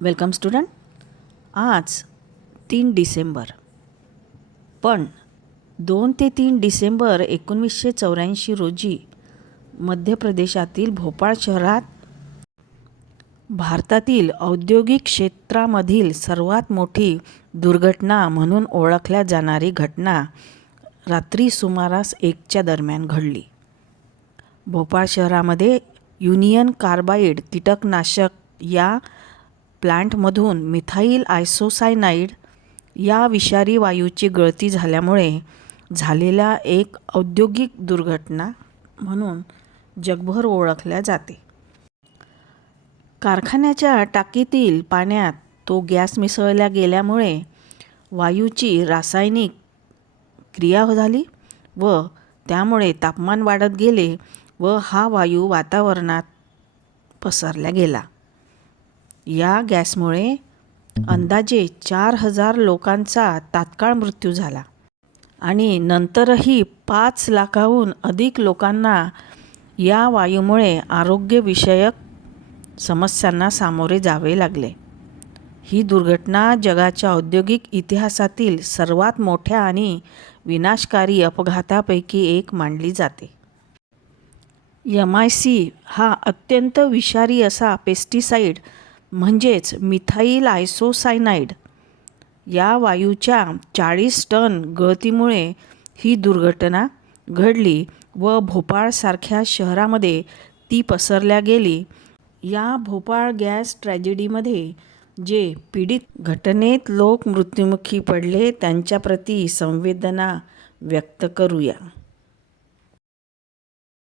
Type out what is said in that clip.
Welcome student. आज 3 डिसेंबर, पण 2 ते 3 डिसेंबर 1984 रोजी मध्य प्रदेशातील भोपाळ शहरात भारतातील औद्योगिक क्षेत्रामधील सर्वात मोठी दुर्घटना म्हणून ओळखल्या जाणारी घटना रात्री सुमारास 1च्या दरम्यान घडली. भोपाळ शहरामध्ये युनियन कार्बाइड कीटकनाशक या प्लांटमधून मिथाईल आयसोसायनाइड या विषारी वायूची गळती झाल्यामुळे झालेल्या एक औद्योगिक दुर्घटना म्हणून जगभर ओळखल्या जाते. कारखान्याच्या टाकीतील पाण्यात तो गॅस मिसळला गेल्यामुळे वायूची रासायनिक क्रिया झाली व त्यामुळे तापमान वाढत गेले व हा वायू वातावरणात पसरला गेला. या गॅसमुळे अंदाजे 4000 लोकांचा तात्काळ मृत्यू झाला आणि नंतरही 5 लाखाहून अधिक लोकांना या वायूमुळे आरोग्यविषयक समस्यांना सामोरे जावे लागले. ही दुर्घटना जगाच्या औद्योगिक इतिहासातील सर्वात मोठ्या आणि विनाशकारी अपघातापैकी एक मानली जाते. MIC हा अत्यंत विषारी असा पेस्टिसाइड म्हणजेच मिथाईल आयसोसायनाइड या वायूच्या 40 टन गळतीमुळे ही दुर्घटना घडली व भोपाळसारख्या शहरामध्ये ती पसरल्या गेली. या भोपाळ गॅस ट्रॅजेडीमध्ये जे पीडित घटनेत लोक मृत्युमुखी पडले त्यांच्याप्रती संवेदना व्यक्त करूया.